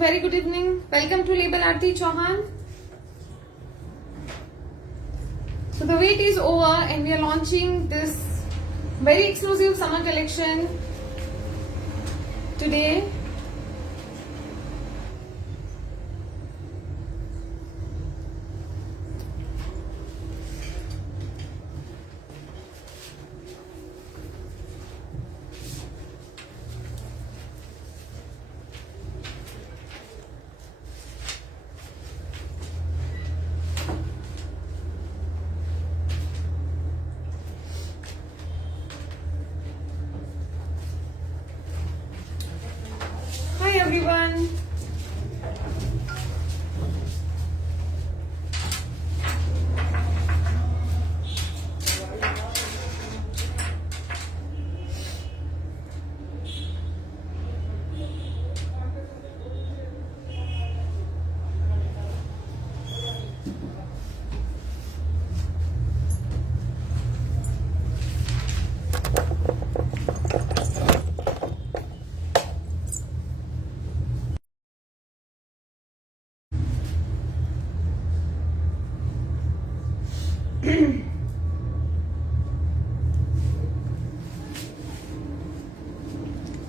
very good evening. Welcome to Label Aarti Chauhan. So the wait is over and we are launching this very exclusive summer collection today. Hi everyone.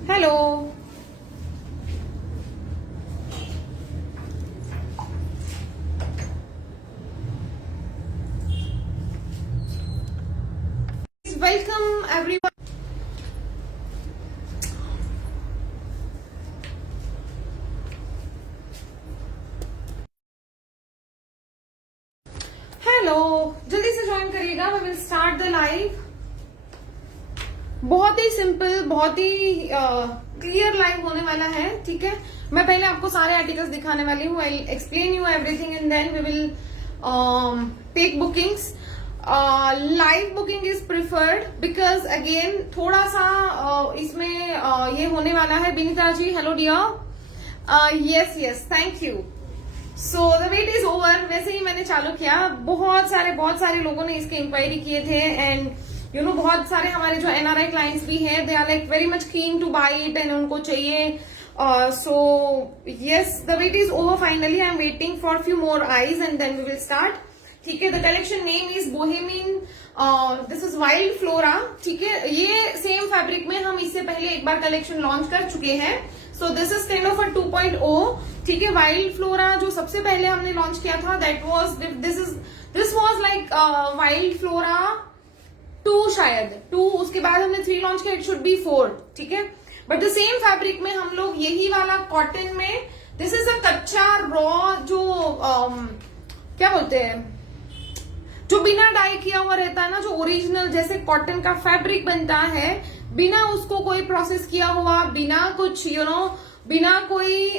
Hello. Welcome everyone. Hello, जल्दी से join करिएगा. We will start the live. बहुत ही simple, बहुत ही clear live होने वाला है. ठीक है, मैं पहले आपको सारे आर्टिकल्स दिखाने वाली हूँ. I explain you everything and then we will take bookings. Live booking is preferred because again थोड़ा सा इसमें ये होने वाला है. Binita ji, hello dear. Yes, thank you. So the wait is over. वैसे ही मैंने चालू किया. बहुत सारे लोगों ने इसके इंक्वायरी किए थे एंड यू नो बहुत सारे हमारे जो एनआरआई क्लाइंट्स भी हैं, they are like very much keen to buy it and उनको चाहिए. So yes, the wait is over. Finally I am waiting for few more eyes and then we will start. ठीक है, the collection name is Bohemian. This is wild flora. ठीक है, ये same fabric में हम इससे पहले एक बार कलेक्शन लॉन्च कर चुके हैं. सो दिस इज काइंड ऑफ अ 2.0. ठीक है, वाइल्ड फ्लोरा जो सबसे पहले हमने लॉन्च किया था, that was this was like wild flora 2 शायद 2. उसके बाद हमने 3 लॉन्च किया. It should be 4. ठीक है, बट द सेम फैब्रिक में हम लोग यही वाला कॉटन में, दिस इज अ कच्चा रॉ जो क्या बोलते हैं, जो बिना डाई किया हुआ रहता है ना, जो ओरिजिनल जैसे कॉटन का फैब्रिक बनता है, बिना उसको कोई प्रोसेस किया हुआ, बिना कुछ बिना कोई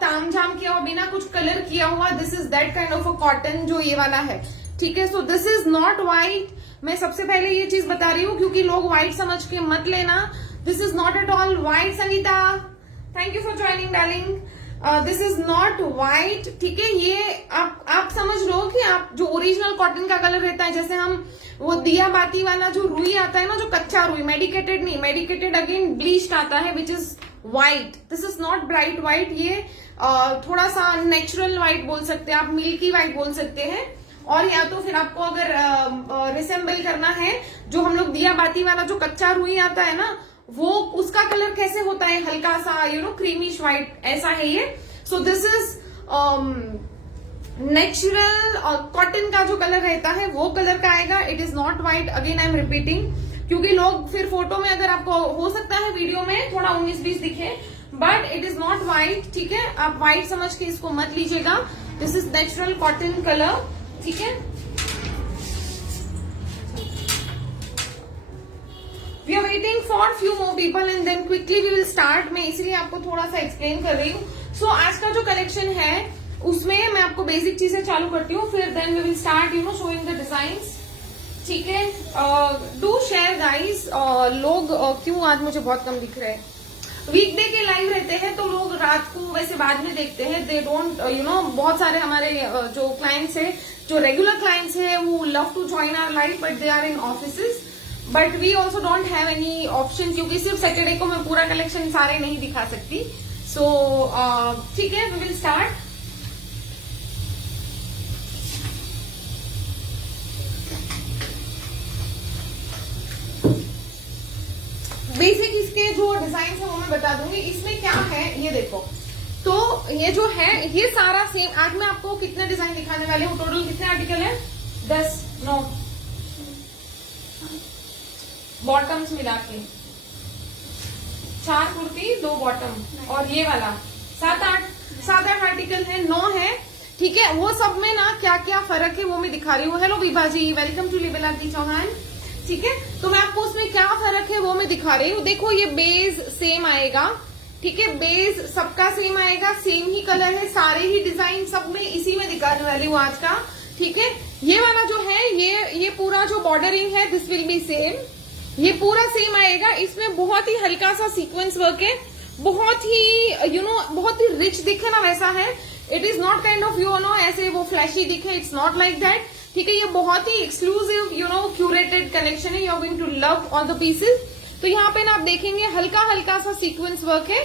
तामझाम किया हुआ, बिना कुछ कलर किया हुआ. This is that kind of a cotton जो ये वाला है. ठीक है, so this is not white. मैं सबसे पहले ये चीज बता रही हूँ क्योंकि लोग व्हाइट समझ के मत लेना. This is not at all white. Sangeeta, thank you for joining darling. This is not white. ठीक है, ये आप समझ लो कि आप जो ओरिजिनल कॉटन का कलर रहता है, जैसे हम वो दिया बाती वाला जो रुई आता है ना, जो कच्चा रुई, मेडिकेटेड नहीं, मेडिकेटेड अगेन ब्लीच्ड आता है which is white. This is not bright white. ये थोड़ा सा नेचुरल व्हाइट बोल सकते हैं आप, मिल्की व्हाइट बोल सकते हैं. और या तो फिर आपको अगर रिसेंबल करना है, जो हम लोग दिया बाती वाला जो कच्चा रुई आता है ना, वो उसका कलर कैसे होता है, हल्का सा क्रीमिश व्हाइट, ऐसा है ये. सो दिस इज नेचुरल कॉटन का जो कलर रहता है वो कलर का आएगा. It is not white. Again I am repeating, क्योंकि लोग फिर फोटो में, अगर आपको हो सकता है वीडियो में थोड़ा 19-20 दिखे, but it is not white. ठीक है, आप व्हाइट समझ के इसको मत लीजिएगा. This is natural cotton colour. ठीक है, we are waiting for few more people and then quickly we will start. मैं इसलिए आपको थोड़ा सा एक्सप्लेन कर रही हूँ. सो आज का जो कलेक्शन है उसमें मैं आपको बेसिक चीजें चालू करती हूँ, फिर then we will start showing the designs. ठीक है, डू शेयर गाइस. लोग क्यों आज मुझे बहुत कम दिख रहे हैं. वीकडे के लाइव रहते हैं तो लोग रात को वैसे बाद में देखते हैं. दे डोंट बहुत सारे हमारे जो क्लाइंट्स है, जो रेगुलर क्लाइंट्स है, वो love to join our live but they are in offices. But we also don't have any option, क्योंकि सिर्फ सैटरडे को मैं पूरा कलेक्शन सारे नहीं दिखा सकती. सो ठीक है, वी विल स्टार्ट। बेसिक इसके जो डिजाइन है वो मैं बता दूंगी। इसमें क्या है ये देखो, तो ये जो है ये सारा सेम। आज मैं आपको कितने डिजाइन दिखाने वाली हूँ, टोटल कितने आर्टिकल है? 10 9 बॉटम्स मिला के 4 कुर्ती 2 बॉटम और ये वाला 7-8 आर्टिकल है, 9 है। ठीक है, वो सब में ना क्या क्या फर्क है वो मैं दिखा रही हूँ। Hello Vibha ji, welcome to लिबेला की चौहान। ठीक है, तो मैं आपको उसमें क्या फर्क है वो मैं दिखा रही हूँ। देखो ये बेस सेम आएगा, ठीक है, बेस सबका सेम आएगा, सेम ही कलर है, सारे ही डिजाइन सब में इसी में दिखाने वाली हूँ आज का। ठीक है, ये वाला जो है ये पूरा जो बॉर्डरिंग है दिस विल बी सेम, ये पूरा सेम आएगा। इसमें बहुत ही हल्का सा सीक्वेंस वर्क है, बहुत ही बहुत ही रिच दिखे ना वैसा है। It is not kind of ऐसे वो फ्लैशी दिखे, इट्स नॉट लाइक दैट। ठीक है, ये बहुत ही एक्सक्लूसिव क्यूरेटेड कलेक्शन है। You are going to love all the pieces. तो यहाँ पे ना आप देखेंगे हल्का हल्का सा सीक्वेंस वर्क है,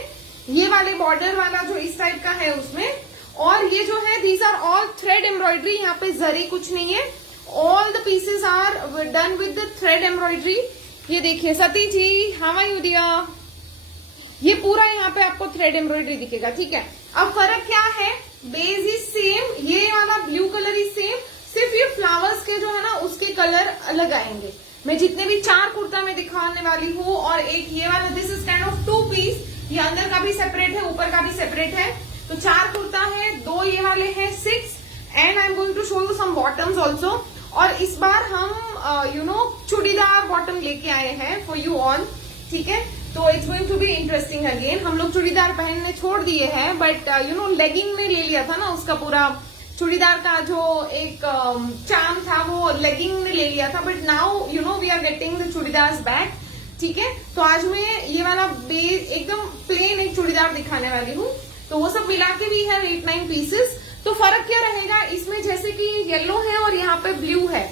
ये वाले बॉर्डर वाला जो इस टाइप का है उसमें। और ये जो है these are all thread embroidery, यहाँ पे जरी कुछ नहीं है। All the pieces are done with the thread embroidery. ये देखिए Sati ji, how are you dear, ये पूरा यहाँ पे आपको थ्रेड एम्ब्रॉयडरी दिखेगा। ठीक है, अब फर्क क्या है, बेस इज सेम, ये वाला ब्लू कलर इज सेम, सिर्फ ये फ्लावर्स के जो है ना उसके कलर अलग आएंगे। मैं जितने भी 4 कुर्ता में दिखाने वाली हूँ और एक ये वाला, this is kind of 2 piece, ये अंदर का भी सेपरेट है ऊपर का भी सेपरेट है। तो 4 कुर्ता है, 2 ये वाले हैं 6, and I am going to show you some bottoms also. और इस बार हम चूड़ीदार बॉटम लेके आए हैं फॉर यू ऑल। ठीक है, तो it's going to be interesting again. हम लोग चूड़ीदार पहनने छोड़ दिए हैं, बट लेगिंग में ले लिया था ना, उसका पूरा चूड़ीदार का जो एक चार्म था वो लेगिंग ने ले लिया था। But now we are getting the churidars back. ठीक है, तो आज मैं ये वाला बेस एकदम प्लेन एक चूड़ीदार दिखाने वाली हूँ। तो वो सब मिला के भी है 8-9 पीसेस। तो फर्क क्या रहेगा इसमें, जैसे कि येलो है और यहाँ पे ब्लू है,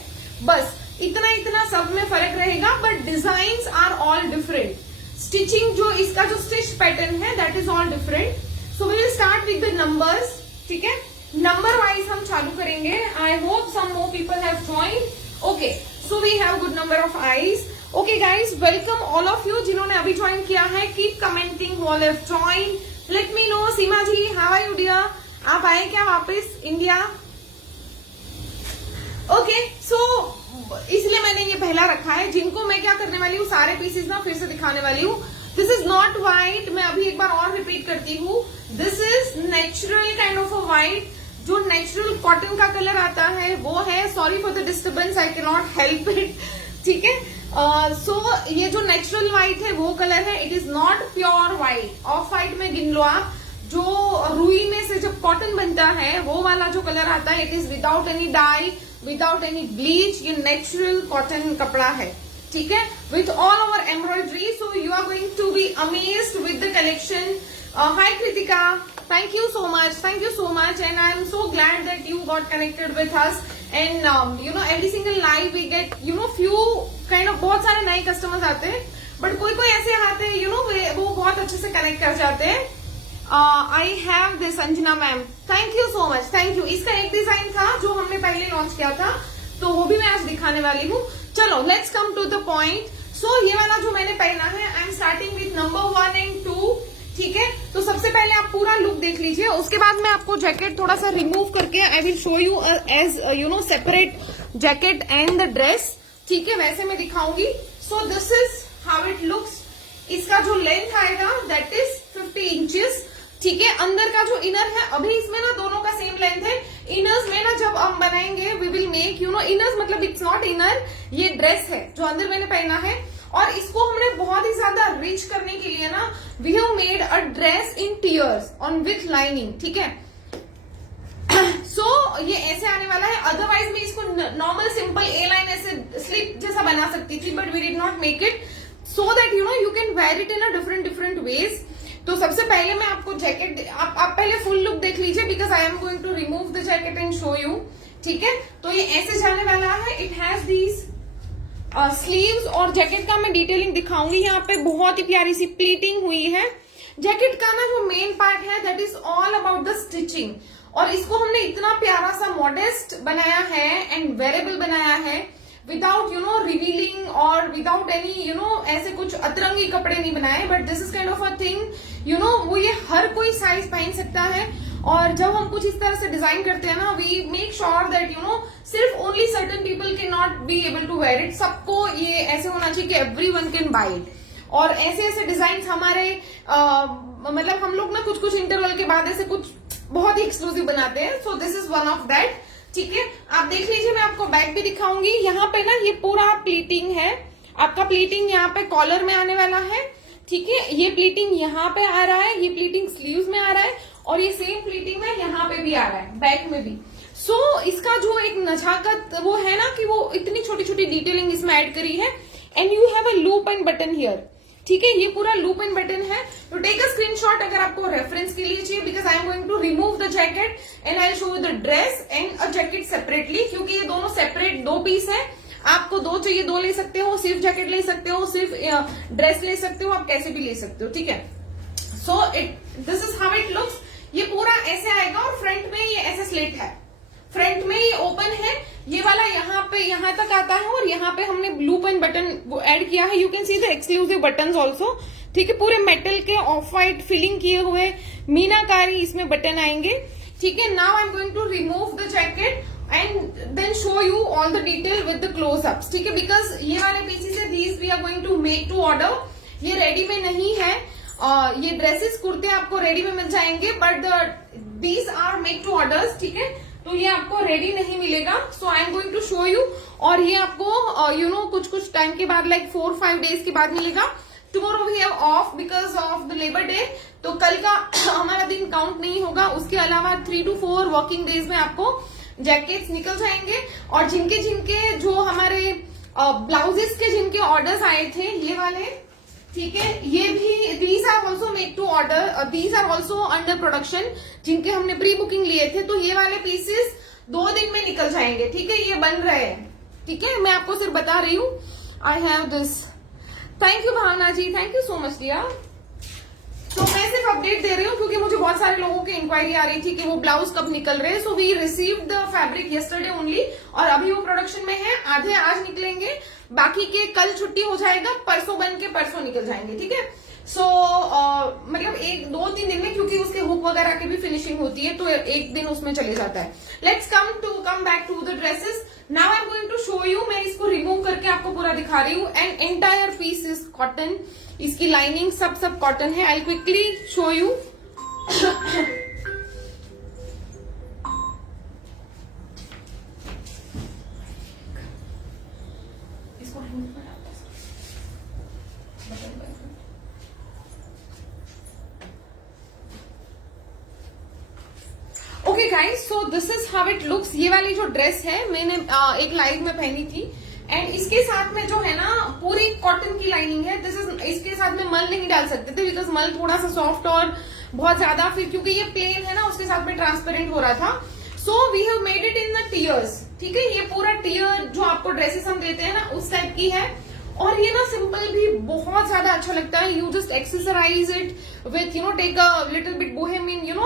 बस इतना सब में फर्क रहेगा, but design are all different. Stitching जो इसका जो स्टिच पैटर्न है that is all different. So we will start with the numbers. ठीक है, नंबर वाइज हम चालू करेंगे। I hope some more people have joined. Okay, so we have good number of eyes. Okay guys, welcome all of you जिन्होंने अभी join किया है। Keep commenting who all have joined, let me know. Seema ji, how are you dear, आप आए क्या वापस India? Okay, सो इसलिए मैंने ये पहला रखा है। जिनको मैं क्या करने वाली हूँ, सारे पीसेस ना फिर से दिखाने वाली हूँ। दिस इज नॉट व्हाइट, मैं अभी एक बार और रिपीट करती हूँ, this is natural kind of a white. जो नेचुरल कॉटन का कलर आता है वो है, sorry for the disturbance, I can not help it. ठीक है, सो ये जो नेचुरल व्हाइट है वो कलर है, it is not pure white. Of white में गिन लो आप, जो रुई में से जब कॉटन बनता है वो वाला जो कलर आता है, it is without any dye, without any bleach, ये नेचुरल कॉटन कपड़ा है। ठीक है, with all over embroidery. So you are going to be amazed with the collection. Hi Kritika, thank you so much, and I am so glad that you got connected with us. And every single live we get few kind of, बहुत सारे नए customers आते हैं, but कोई ऐसे आते हैं वो बहुत अच्छे से कनेक्ट कर जाते हैं। आई have this Anjana ma'am, thank you so much, thank you. इसका एक डिजाइन था जो हमने पहले लॉन्च किया था, तो वो भी मैं आज दिखाने वाली हूँ। चलो let's come to the point. So ये वाला जो मैंने पहना है, I am starting with number 1 and 2। ठीक है, तो सबसे पहले आप पूरा लुक देख लीजिए, उसके बाद मैं आपको जैकेट थोड़ा सा रिमूव करके I will show you as separate jacket and the dress. ठीक है, वैसे मैं दिखाऊंगी। So this is how it looks. इसका जो लेंथ आएगा दैट इज 50 इंचेस। ठीक है, अंदर का जो इनर है, अभी इसमें ना दोनों का सेम लेंथ है। इनर्स में ना जब हम बनाएंगे वी विल मेक इनर्स, मतलब इट्स नॉट इनर, ये ड्रेस है जो अंदर मैंने पहना है। और इसको हमने बहुत ही ज्यादा रिच करने के लिए ना we have made a dress in tiers on with lining. ठीक है, सो ये ऐसे आने वाला है। अदरवाइज मैं इसको नॉर्मल सिंपल ए लाइन ऐसे स्लिप जैसा बना सकती थी, but we did not make it so that you can wear it in a different ways. तो सबसे पहले मैं आपको जैकेट, आप पहले फुल लुक देख लीजिए, because I am going to remove the jacket and show you. ठीक है, तो ये ऐसे जाने वाला है। इट हैज दीज स्लीव्स, और जैकेट का मैं डिटेलिंग दिखाऊंगी। यहाँ पे बहुत ही प्यारी सी प्लीटिंग हुई है, जैकेट का ना जो मेन पार्ट है that is all about the stitching, और इसको हमने इतना प्यारा सा मॉडेस्ट बनाया है एंड वेरेबल बनाया है विदाउट रिवीलिंग और विदाउट एनी ऐसे कुछ अतरंगी कपड़े नहीं बनाए, but this is kind of a thing वो ये हर कोई साइज पहन सकता है। और जब हम कुछ इस तरह से डिजाइन करते हैं ना, वी मेक श्योर दैट सिर्फ only certain people can not be able to wear it, सबको ये ऐसे होना चाहिए कि एवरीवन कैन बाय इट। और ऐसे ऐसे डिजाइन हमारे मतलब हम लोग ना कुछ कुछ इंटरवल के बाद ऐसे कुछ बहुत ही एक्सक्लूसिव बनाते हैं, सो this is one of that. ठीक है, आप देख लीजिए, मैं आपको बैक भी दिखाऊंगी। यहाँ पे ना ये पूरा प्लीटिंग है, आपका प्लीटिंग यहाँ पे कॉलर में आने वाला है। ठीक है, ये प्लीटिंग यहाँ पे आ रहा है, ये प्लीटिंग स्लीव्स में आ रहा है, और ये सेम प्लीटिंग में यहाँ पे भी आ रहा है, बैक में भी। सो इसका जो एक नजाकत वो है ना कि वो इतनी छोटी छोटी डिटेलिंग इसमें ऐड करी है। And you have a loop and button here. ठीक है, ये पूरा लूप एंड बटन है। तो टेक अ स्क्रीनशॉट अगर आपको रेफरेंस के लिए चाहिए, because I am going to remove the jacket and I show you the dress and a jacket separately, क्योंकि ये दोनों सेपरेट दो पीस है। आपको दो चाहिए दो ले सकते हो, सिर्फ जैकेट ले सकते हो, सिर्फ ड्रेस ले सकते हो, आप कैसे भी ले सकते हो। ठीक है, so this is how it looks. ये पूरा ऐसे आएगा और फ्रंट में ये ऐसे स्लिट है, फ्रंट में ये ओपन है, ये वाला यहाँ पे यहाँ तक आता है, और यहाँ पे हमने लूप एंड बटन ऐड किया है। You can see the exclusive button also. ठीक है, पूरे मेटल के ऑफ व्हाइट फिलिंग किए हुए मीनाकारी इसमें बटन आएंगे। ठीक है, now I am going to remove the jacket and then show you all the detail with the close ups. ठीक है, बिकॉज ये वाले पीसेस है, these we are going to make to order. ये रेडी में नहीं है, ये ड्रेसेस कुर्ते आपको रेडी में मिल जाएंगे, but these are make to orders. ठीक है, तो ये आपको रेडी नहीं मिलेगा, so I am going to show you. और ये आपको कुछ कुछ टाइम के बाद लाइक 4-5 डेज के बाद मिलेगा। Tomorrow we have off because of the labour day, तो कल का हमारा दिन काउंट नहीं होगा। उसके अलावा 3 to 4 वर्किंग डेज में आपको जैकेट्स निकल जाएंगे। और जिनके जिनके जो हमारे ब्लाउजेस के जिनके ऑर्डर्स आए थे ये वाले, ठीक है, ये भी these are also make to order, these are also under production, जिनके हमने प्री बुकिंग लिए थे। तो ये वाले पीसेस 2 दिन में निकल जाएंगे। ठीक है, ये बन रहे हैं। ठीक है, मैं आपको सिर्फ बता रही हूँ। I have this. Thank you Bhavna ji, thank you so much dear. तो मैं सिर्फ अपडेट दे रही हूँ क्योंकि मुझे बहुत सारे लोगों की इंक्वायरी आ रही थी कि वो ब्लाउज कब निकल रहे हैं। So we received the fabric yesterday only, और अभी वो प्रोडक्शन में है। आधे आज निकलेंगे, बाकी के कल छुट्टी हो जाएगा, परसों बन के परसों निकल जाएंगे। ठीक है, सो मतलब 1-2-3 दिन में, क्योंकि उसके हुक वगैरह की भी फिनिशिंग होती है, तो 1 दिन उसमें चले जाता है। Let's come back to the dresses. Now I am going to show you. मैं इसको रिमूव करके आपको पूरा दिखा रही हूँ। And entire piece is cotton, इसकी लाइनिंग सब कॉटन है। I quickly show you. Okay guys, so this is how it looks. ये वाली जो ड्रेस है मैंने एक लाइव में पहनी थी, एंड इसके साथ में जो है ना पूरी कॉटन की लाइनिंग है। दिस इज, इसके साथ में मल नहीं डाल सकते थे बिकॉज मल थोड़ा सा सॉफ्ट और बहुत ज्यादा, फिर क्योंकि ये प्लेन है ना उसके साथ में ट्रांसपेरेंट हो रहा था। So we have made it in the tiers. ठीक है, ये पूरा टीयर जो आपको ड्रेसेस हम देते हैं ना उस टाइप की है। और ये ना सिंपल भी बहुत ज्यादा अच्छा लगता है। You just accessorize it with take a little bit bohemian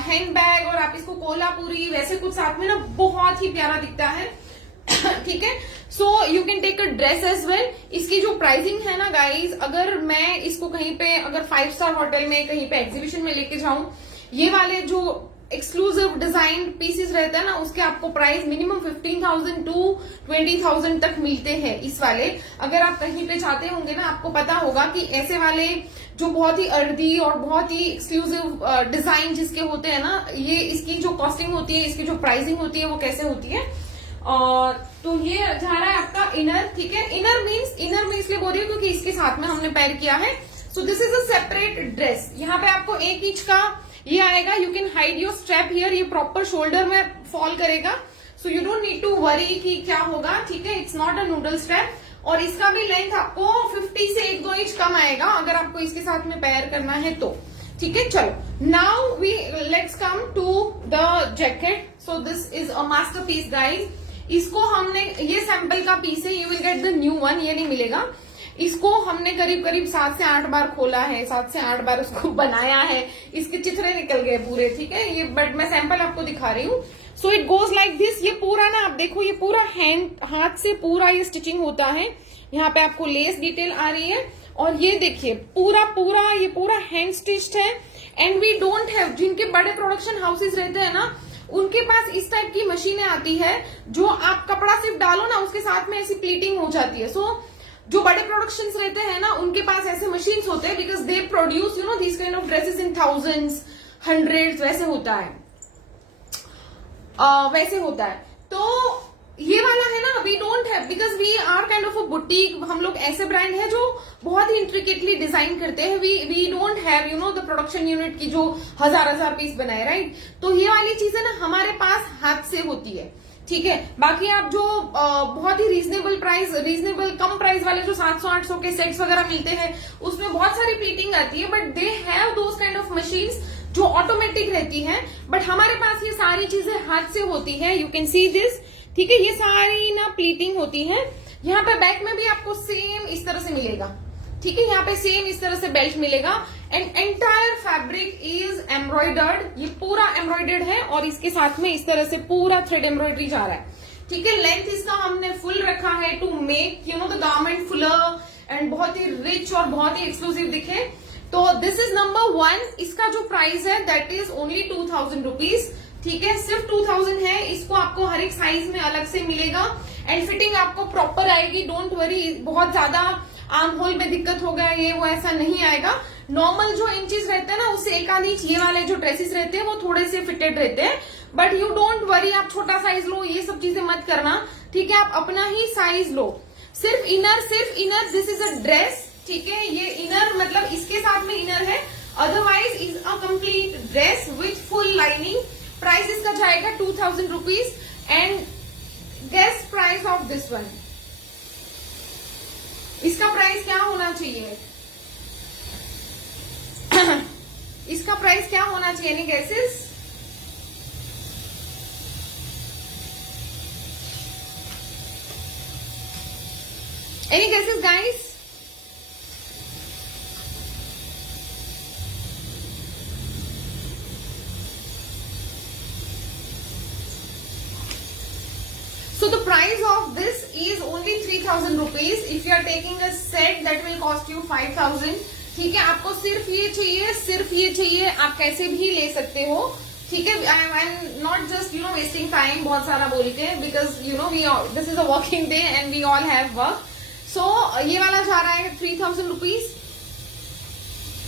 handbag, और आप इसको कोल्हापुरी वैसे कुछ साथ में ना बहुत ही प्यारा दिखता है। ठीक है, so you can take a dress as well. इसकी जो प्राइसिंग है ना गाइज, अगर मैं इसको कहीं पे अगर 5 स्टार होटल में कहीं पे एग्जीबिशन में लेके जाऊं, ये वाले जो एक्सक्लूसिव डिजाइन पीसेस रहते हैं ना उसके आपको प्राइस मिनिमम 15,000 to 20,000 तक मिलते हैं। इस वाले अगर आप कहीं पे जाते होंगे ना, आपको पता होगा कि ऐसे वाले जो बहुत ही अर्दी और बहुत ही एक्सक्लूसिव डिजाइन जिसके होते हैं ना, ये इसकी जो कॉस्टिंग होती है, इसकी जो प्राइसिंग होती है वो कैसे होती है। तो ये जा रहा है आपका इनर। ठीक है, इनर मैं इसलिए बोल रही हूँ क्योंकि इसके साथ में हमने पैर किया है। So this is a separate dress. यहाँ पे आपको 1 इंच का ये आएगा। You can hide your strap here. ये प्रॉपर शोल्डर में फॉल करेगा, so you don't need to worry कि क्या होगा। ठीक है, it's not a noodle strap. और इसका भी लेंथ आपको 50 से 1-2 इंच कम आएगा अगर आपको इसके साथ में पैर करना है तो। ठीक है, चलो now we let's come to the jacket. So this is a masterpiece guys. इसको हमने, ये सैंपल का पीस है, you will get the new one, ये नहीं मिलेगा। इसको हमने करीब करीब 7 से 8 बार खोला है, 7 से 8 बार उसको बनाया है, इसके चित्रे निकल गए पूरे, ठीक है। ये बट मैं सैंपल आपको दिखा रही हूँ। So it goes like this. ये पूरा ना आप देखो, ये पूरा हाथ से पूरा ये स्टिचिंग होता है। यहाँ पे आपको लेस डिटेल आ रही है और ये देखिए ये पूरा हैंड स्टिच्ड है। एंड वी डोंट हैव, जिनके बड़े प्रोडक्शन हाउसेज रहते हैं ना, उनके पास इस टाइप की मशीनें आती है जो आप कपड़ा सिर्फ डालो ना, उसके साथ में ऐसी प्लीटिंग हो जाती है। सो जो बड़े प्रोडक्शंस रहते हैं ना, उनके पास ऐसे मशीन्स होते हैं, because they produce this kind of dresses in thousands, hundreds, वैसे होता है। तो ये वाला है ना, we don't have, because we are kind of a boutique. हम लोग ऐसे ब्रांड है जो बहुत ही इंट्रिकेटली डिजाइन करते हैं। We don't have the production unit की जो हजार पीस बनाए, राइट। तो ये वाली चीजें ना हमारे पास हाथ से होती है, ठीक है। बाकी आप जो बहुत ही रीजनेबल कम प्राइस वाले जो 700-800 के सेट्स वगैरह मिलते हैं, उसमें बहुत सारी प्लीटिंग आती है, but they have those kind of machines जो ऑटोमेटिक रहती है। बट हमारे पास ये सारी चीजें हाथ से होती है। यू कैन सी दिस, ठीक है। ये सारी ना प्लीटिंग होती है। यहाँ पे बैक में भी आपको सेम इस तरह से मिलेगा, ठीक है। यहाँ पे सेम इस तरह से बेल्ट मिलेगा। And entire fabric is embroidered, ये पूरा एम्ब्रॉयडर्ड है और इसके साथ में इस तरह से पूरा थ्रेड एम्ब्रॉयडरी जा रहा है, ठीक है। लेंथ इसका हमने फुल रखा है to make the garment fuller and बहुत ही रिच और बहुत ही एक्सक्लूसिव दिखे। तो दिस इज नंबर 1। इसका जो प्राइस है दैट इज ओनली 2000 रुपीज, ठीक है। सिर्फ 2000 है। इसको आपको हर एक साइज में अलग से मिलेगा एंड फिटिंग आपको प्रॉपर आएगी। डोंट वरी, बहुत ज्यादा आर्म होल में दिक्कत होगा ये वो ऐसा नहीं आएगा। नॉर्मल जो इंचेस रहते हैं ना, उससे एक आध इंच ये वाले जो ड्रेसेस रहते हैं वो थोड़े से फिटेड रहते हैं। बट यू डोंट वरी, आप छोटा साइज लो, ये सब चीजें मत करना, ठीक है। आप अपना ही साइज लो। सिर्फ inner this is a dress, ठीक है। ये इनर मतलब इसके साथ में इनर है, otherwise is a complete dress with full lining. Price इसका जाएगा 2000 rupees. And guess price of this one, इसका प्राइस क्या होना चाहिए? इसका प्राइस क्या होना चाहिए? Any guesses? Any guesses guys? So the price of this is only 3000 rupees. If you are taking a set, that will cost you 5000. ठीक है, आपको सिर्फ ये चाहिए, आप कैसे भी ले सकते हो, ठीक है। I am not just wasting time बहुत सारा बोल के, because this is a working day and we all have work. So ये वाला जा रहा है 3000 रुपीज।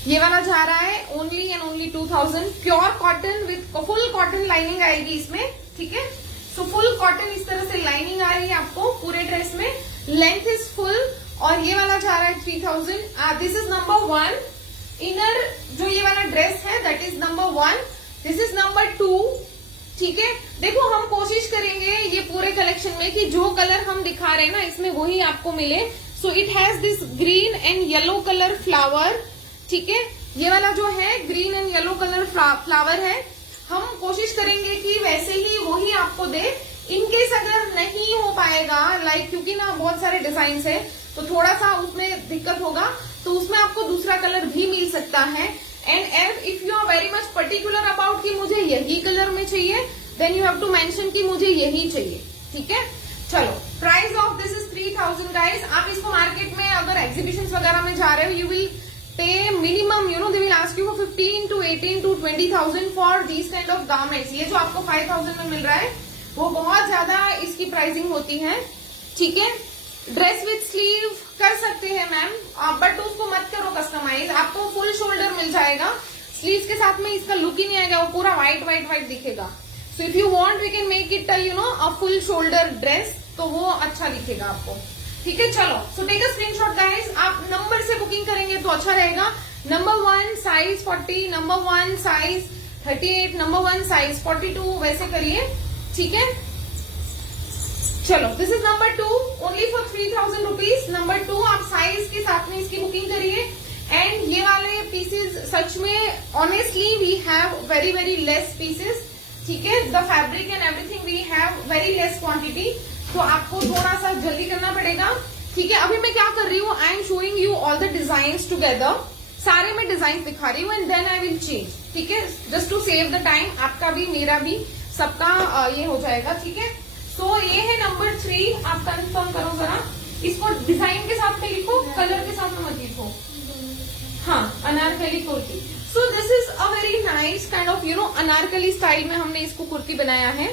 ये वाला जा रहा है only and only 2000। Pure cotton with full cotton lining आएगी इसमें, ठीक है। सो फुल कॉटन इस तरह से लाइनिंग आ रही है आपको पूरे ड्रेस में। लेंथ इज फुल और ये वाला जा रहा है 3000। This is number 1 inner. जो ये वाला ड्रेस है that is number 1। This is number 2, ठीक है। देखो हम कोशिश करेंगे ये पूरे कलेक्शन में कि जो कलर हम दिखा रहे हैं ना, इसमें वही आपको मिले। So it has this green and yellow colour flower, ठीक है। ये वाला जो है green and yellow colour flower है। हम कोशिश करेंगे कि वैसे ही वही आपको दे। इनकेस अगर नहीं हो पाएगा, क्योंकि ना बहुत सारे डिजाइन है तो थोड़ा सा उसमें दिक्कत होगा, तो उसमें आपको दूसरा कलर भी मिल सकता है। And if you are very much particular about कि मुझे यही कलर में चाहिए, then you have to mention कि मुझे यही चाहिए, ठीक है। चलो, price of this is 3000 guys. आप इसको मार्केट में अगर एग्जीबिशन वगैरह में जा रहे हो, you will pay minimum, they will ask you for 15 to 18 to 20,000 for these kind of garments. ये जो आपको 5000 में मिल रहा है वो बहुत ज्यादा इसकी प्राइसिंग होती है, ठीक है। ड्रेस विथ स्लीव कर सकते हैं मैम, बट उसको मत करो कस्टमाइज। आपको फुल शोल्डर मिल जाएगा, स्लीव्स के साथ में इसका लुक ही नहीं आएगा, वो पूरा व्हाइट दिखेगा। So if you want we can make it a full shoulder dress, तो वो अच्छा दिखेगा आपको, ठीक है। चलो, so take a screenshot guys. आप नंबर से बुकिंग करेंगे तो अच्छा रहेगा। Number 1 size 40, number 1 size 38, number 1 size 42, वैसे करिए, ठीक है। चलो, this is number 2 only for 3000 rupees. Number 2 आप साइज के साथ में इसकी बुकिंग करिए। एंड ये वाले पीसेज सच में honestly we have very less pieces, ठीक है। The fabric and everything we have very less quantity, तो आपको थोड़ा सा जल्दी करना पड़ेगा। ठीक है, अभी मैं क्या कर रही हूँ, I am showing you all the design together, सारे मैं डिजाइन दिखा रही हूँ and then I will change, ठीक है, just to save the time, आपका भी मेरा भी सबका ये हो जाएगा, ठीक है। सो ये है नंबर 3, आप कंफर्म करो जरा, इसको डिजाइन के साथ में लिखो, कलर के साथ में मत लिखो। हाँ, अनारकली कुर्ती। सो this is a very nice kind of you know Anarkali style में हमने इसको कुर्ती बनाया है,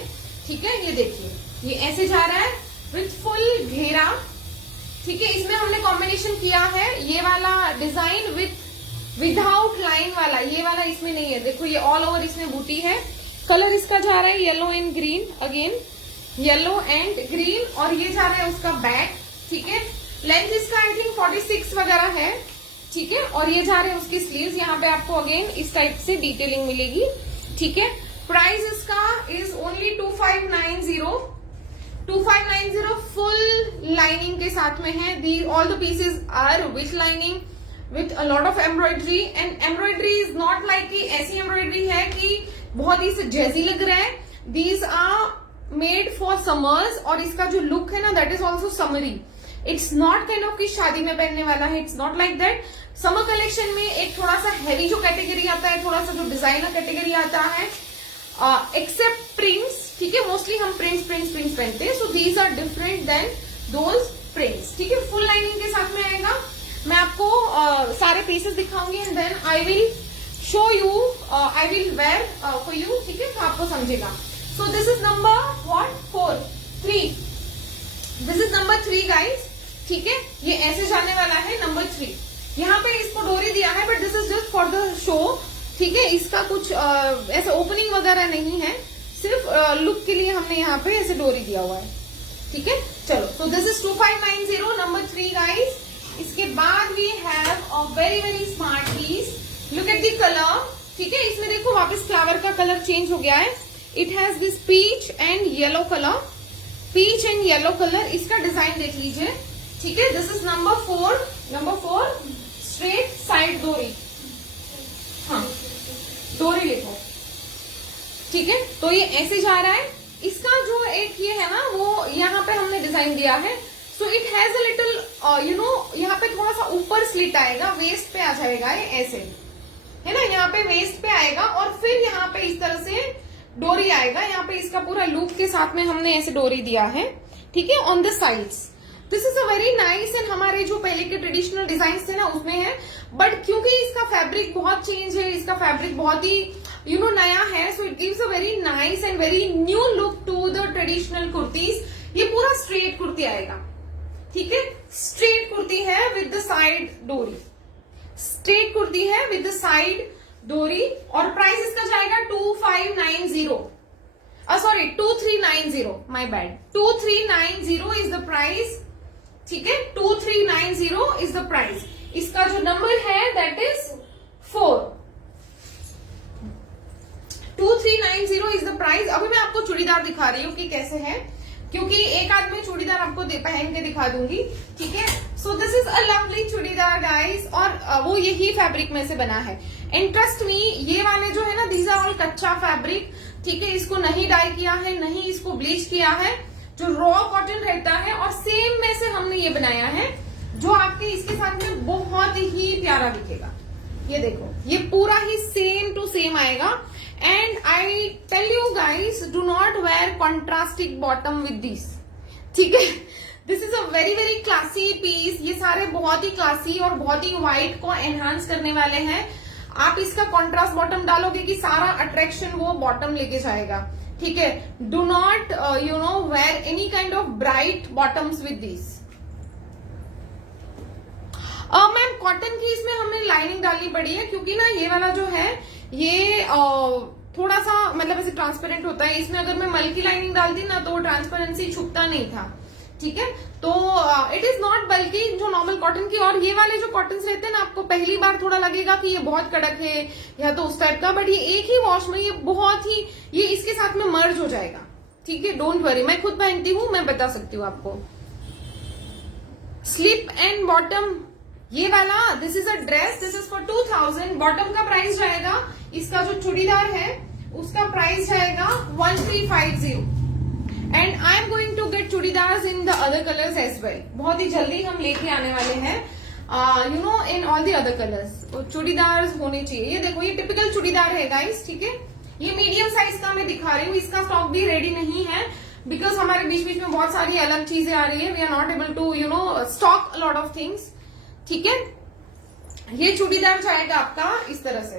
ठीक है। ये देखिए, ये ऐसे जा रहा है विथ फुल घेरा, ठीक है। इसमें हमने कॉम्बिनेशन किया है ये वाला डिजाइन विदाउट लाइन वाला, ये वाला इसमें नहीं है, देखो ये ऑल ओवर इसमें बूटी है। कलर इसका जा रहा है yellow and green, again yellow and green, और ये जा रहा है उसका बैक, ठीक है। लेंथ इसका आई थिंक 46 वगैरह है, ठीक है। और ये जा रहे हैं उसकी स्लीव्स, यहाँ पे आपको अगेन इस टाइप से डिटेलिंग मिलेगी, ठीक है। प्राइस इसका इज ओनली 2590 फुल लाइनिंग के साथ में है। The all the pieces are with lining with a lot of embroidery, and embroidery is not like कि ऐसी एम्ब्रॉयडरी है कि बहुत ही जैसी लग रहा है। These are made for summers, और इसका जो लुक है ना that is also summery, it's not kind of कि शादी में पहनने वाला है, it's not like that. Summer collection में एक थोड़ा सा हैवी जो कैटेगरी आता है, थोड़ा सा जो डिजाइनर कैटेगरी आता है, एक्सेप्ट प्रिंट्स, ठीक है, मोस्टली हम प्रिंट्स पहनते हैं, so these are different than those prints, ठीक है। फुल लाइनिंग के साथ में आएगा। मैं आपको सारे पीसेस दिखाऊंगी and then I will show you, I will wear for you, ठीक है, तो आपको समझेगा। So this is number 3, this is number 3 guys, ठीक है। ये ऐसे जाने वाला है नंबर 3, यहाँ पे इसको डोरी दिया है but this is just for the show, ठीक है। इसका कुछ ऐसे ओपनिंग वगैरह नहीं है, सिर्फ लुक के लिए हमने यहाँ पे ऐसे डोरी दिया हुआ है, ठीक है। चलो, तो दिस इज 2590 नंबर 3 गाइज। इसके बाद we have a very very smart piece, look at the colour, ठीक है। इसमें देखो वापस फ्लावर का कलर चेंज हो गया है, it has this peach and yellow colour, peach and yellow colour, इसका डिजाइन देख लीजिए, ठीक है। This is number 4 straight side डोरी, हाँ डोरी लिखो, ठीक है। तो ये ऐसे जा रहा है, इसका जो एक ये है ना वो यहाँ पे हमने डिजाइन दिया है, so it has a little you know, यहाँ पे थोड़ा सा ऊपर स्लिट आएगा, वेस्ट पे आ जाएगा ये ऐसे, है ना, यहाँ पे वेस्ट पे आएगा, और फिर यहाँ पे इस तरह से डोरी आएगा, यहाँ पे इसका पूरा लूप के साथ में हमने ऐसे डोरी दिया है, ठीक है, on the sides. This is a very nice, and हमारे जो पहले के ट्रेडिशनल डिजाइन थे ना उसमें है, बट क्योंकि इसका फैब्रिक बहुत चेंज है, इसका फैब्रिक बहुत ही यू नो नया है, so it gives a very nice and very new look to the traditional kurtis. ये पूरा स्ट्रेट कुर्ती आएगा, ठीक है, स्ट्रेट कुर्ती है विद द साइड डोरी, स्ट्रेट कुर्ती है विद द साइड डोरी, और प्राइस इसका जाएगा 2590, sorry 2390, my bad, 2390 is the price, ठीक है, 2390 इज द प्राइस। इसका जो नंबर है that is 4, 2390 is the price. अभी मैं आपको चूड़ीदार दिखा रही हूँ कि कैसे है, क्योंकि एक आध में चूड़ीदार आपको पहन के दिखा दूंगी, ठीक है। So this is a lovely churidar guys, और वो यही फैब्रिक में से बना है, एंड ट्रस्ट मी ये वाले जो है ना दीज आर ऑल कच्चा फैब्रिक, ठीक है, इसको नहीं डाई किया है, नहीं इसको ब्लीच किया है, जो रॉ कॉटन रहता है, और सेम में से हमने ये बनाया है, जो आपके इसके साथ में बहुत ही प्यारा दिखेगा। ये देखो, ये पूरा ही सेम टू सेम आएगा, and I tell you guys, do not wear contrasting bottom with this, ठीक है। This is a very very classy piece, ये सारे बहुत ही क्लासी और बहुत ही व्हाइट को एनहांस करने वाले हैं। आप इसका कॉन्ट्रास्ट बॉटम डालोगे कि सारा अट्रैक्शन वो बॉटम लेके जाएगा, ठीक है। Do not you know wear any kind of bright bottoms with this. Ma'am cotton की इसमें हमें लाइनिंग डालनी पड़ी है, क्योंकि ना ये वाला जो है ये थोड़ा सा मतलब ऐसे ट्रांसपेरेंट होता है, इसमें अगर मैं मल की लाइनिंग डालती ना तो ट्रांसपेरेंसी छुपता नहीं था, ठीक है। तो इट इज नॉट बल्कि जो नॉर्मल कॉटन की, और ये वाले जो कॉटन रहते हैं ना आपको पहली बार थोड़ा लगेगा कि ये बहुत कड़क है या तो उस टाइप का, बट ये एक ही वॉश में ये बहुत ही, ये इसके साथ में मर्ज हो जाएगा, ठीक है, डोंट वरी। मैं खुद पहनती हूँ, मैं बता सकती हूँ आपको। स्लिप एंड बॉटम ये वाला, this is a dress, this is for 2000, bottom का प्राइस जाएगा, इसका जो चूड़ीदार है उसका प्राइस जाएगा 1350, and I am going to get churidars in the other colours as well. बहुत ही जल्दी हम लेके आने वाले हैं you know in all the other colours. Churidar होने चाहिए. ये देखो, ये टिपिकल चूड़ीदार है गाइस, ठीक है. ये मीडियम साइज का मैं दिखा रही हूँ. इसका स्टॉक भी रेडी नहीं है बिकॉज हमारे बीच बीच में बहुत सारी अलग चीजें आ रही है. We are not able to you know stock lot of things, ठीक है. ये चूड़ीदार जाएगा आपका इस तरह से,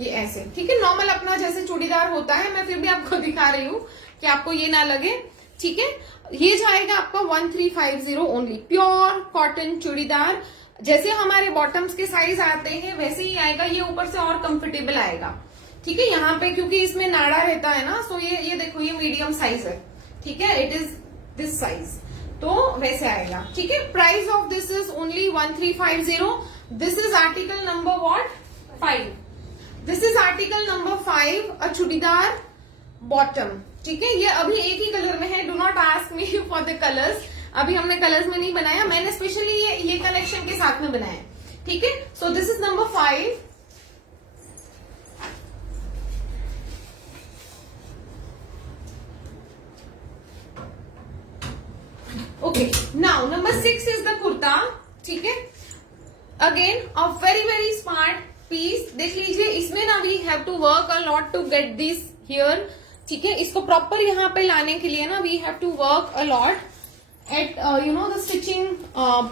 ये ऐसे, ठीक है. नॉर्मल अपना जैसे चूड़ीदार होता है, मैं फिर भी आपको दिखा रही हूँ कि आपको ये ना लगे, ठीक है. ये जाएगा आपका 1350 ओनली. Pure cotton churidar. जैसे हमारे बॉटम्स के साइज आते हैं वैसे ही आएगा. ये ऊपर से और कंफर्टेबल आएगा, ठीक है. यहाँ पे क्योंकि इसमें नाड़ा रहता है ना, सो ये देखो, ये मीडियम साइज है, ठीक है. इट इज दिस साइज, तो वैसे आएगा, ठीक है. Price of this is only 1350. This is article number what 5. This is article number 5, a churidar bottom, ठीक है. ये अभी एक ही कलर में है. Do not ask me for the colours. अभी हमने कलर्स में नहीं बनाया, मैंने स्पेशली ये कलेक्शन के साथ में बनाया, ठीक है. So this is number 5. Okay, now number 6 is the kurta, ठीक है. Again a very smart piece. देख लीजिए, इसमें ना we have to work a lot to get this here, ठीक है. इसको प्रॉपर यहाँ पे लाने के लिए ना we have to work a lot at you know the stitching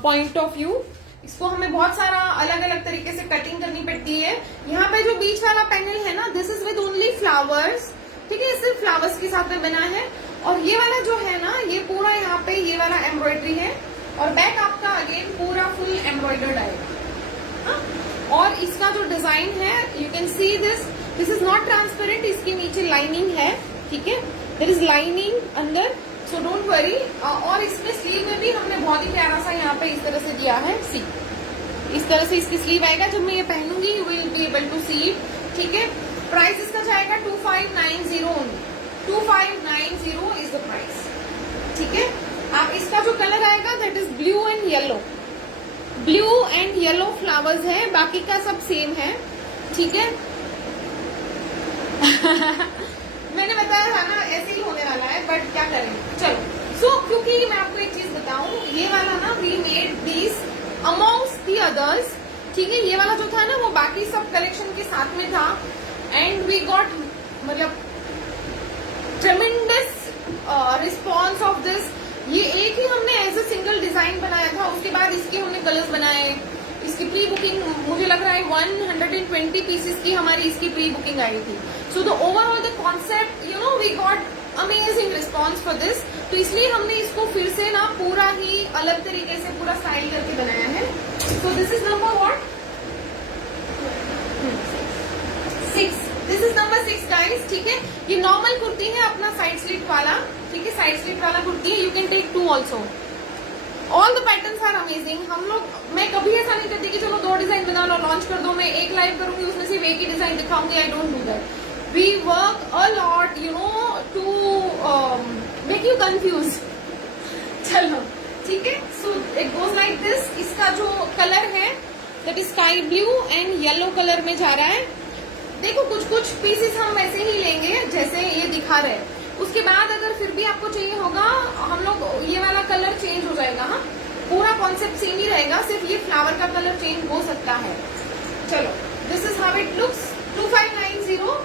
point of view. इसको हमें बहुत सारा अलग अलग तरीके से कटिंग करनी पड़ती है. यहाँ पे जो बीच वाला पैनल है ना, this is with only flowers, ठीक है. सिर्फ फ्लावर्स के साथ में बना है. और ये वाला जो है ना, ये पूरा यहाँ पे ये वाला एम्ब्रॉयडरी है. और बैक आपका अगेन पूरा फुल एम्ब्रॉयडर्ड आएगा. और इसका जो डिजाइन है, you can see this is not transparent. इसके नीचे लाइनिंग है, ठीक है. देयर इज लाइनिंग अंदर, सो डोंट वरी. और इसमें स्लीव में भी हमने बहुत ही प्यारा सा यहाँ पे इस तरह से दिया है. सी, इस तरह से इसकी स्लीव आएगा. जब मैं ये पहनूंगी you will be able to see it, ठीक है. प्राइस इसका जाएगा 2590 ओनली. 2590 इज द प्राइस, ठीक है. आप इसका जो कलर आएगा that is blue and yellow. Blue and yellow flowers है, बाकी का सब सेम है, ठीक है. मैंने बताया था ना ऐसे ही होने वाला है, बट क्या करें. चलो, सो क्योंकि मैं आपको एक चीज बताऊं, ये वाला ना we made this amongst the others, ठीक है. ये वाला जो था ना वो बाकी सब कलेक्शन के साथ में था. एंड वी गॉट मतलब ट्रेमेंडस रिस्पॉन्स ऑफ दिस. ये एक ही हमने एज ए सिंगल डिजाइन बनाया था, उसके बाद इसके हमने कलर्स बनाए. इसकी प्री बुकिंग मुझे लग रहा है 120 पीसेस की हमारी इसकी प्री बुकिंग आई थी. So the overall the concept you know we got amazing response for this. तो इसलिए हमने इसको फिर से ना पूरा ही अलग तरीके से पूरा स्टाइल करके बनाया है. So this is number what 6. This is number 6 guys, ठीक है. ये नॉर्मल कुर्ती है अपना साइड स्लिट वाला, ठीक है. साइड स्लिट वाला कुर्ती है. You can take 2 also. All the patterns are amazing. हम लोग, मैं कभी ऐसा नहीं करती कि चलो 2 डिजाइन बना लो लॉन्च कर दो, मैं एक लाइव करूंगी उसमें सिर्फ एक ही डिजाइन दिखाऊंगी. I don't do that. We work a lot you know to make you confuse. चलो, ठीक है. So it goes like this. इसका जो कलर है that is sky blue and yellow colour में जा रहा है. देखो, कुछ पीसेस हम वैसे ही लेंगे जैसे ये दिखा रहे हैं. उसके बाद अगर फिर भी आपको चाहिए होगा, हम लोग ये वाला कलर चेंज हो जाएगा. हाँ, पूरा कॉन्सेप्ट सेम ही रहेगा, सिर्फ ये फ्लावर का कलर चेंज हो सकता है. चलो, this is how it looks. 2590.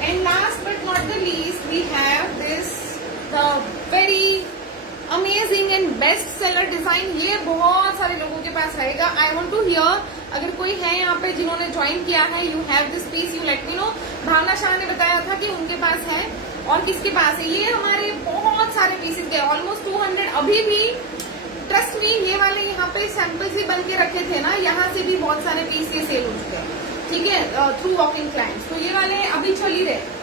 And last but not the least we have this the very amazing and best seller design. ये बहुत सारे लोगों के पास रहेगा. आई वॉन्ट टू हियर, अगर कोई है यहाँ पे जिन्होंने ज्वाइन किया है, you have this piece, you let me know. Bhavna Shah ने बताया था कि उनके पास है, और किसके पास है. ये हमारे बहुत सारे पीसेस गए, ऑलमोस्ट 200. अभी भी ट्रस्ट मी, ये वाले यहाँ पे सैंपल्स ही बन के रखे थे ना, यहाँ से भी बहुत सारे पीस ये सेल हो चुके हैं, ठीक है, थ्रू वॉकिंग क्लाइंट्स. तो ये वाले अभी चल ही रहे.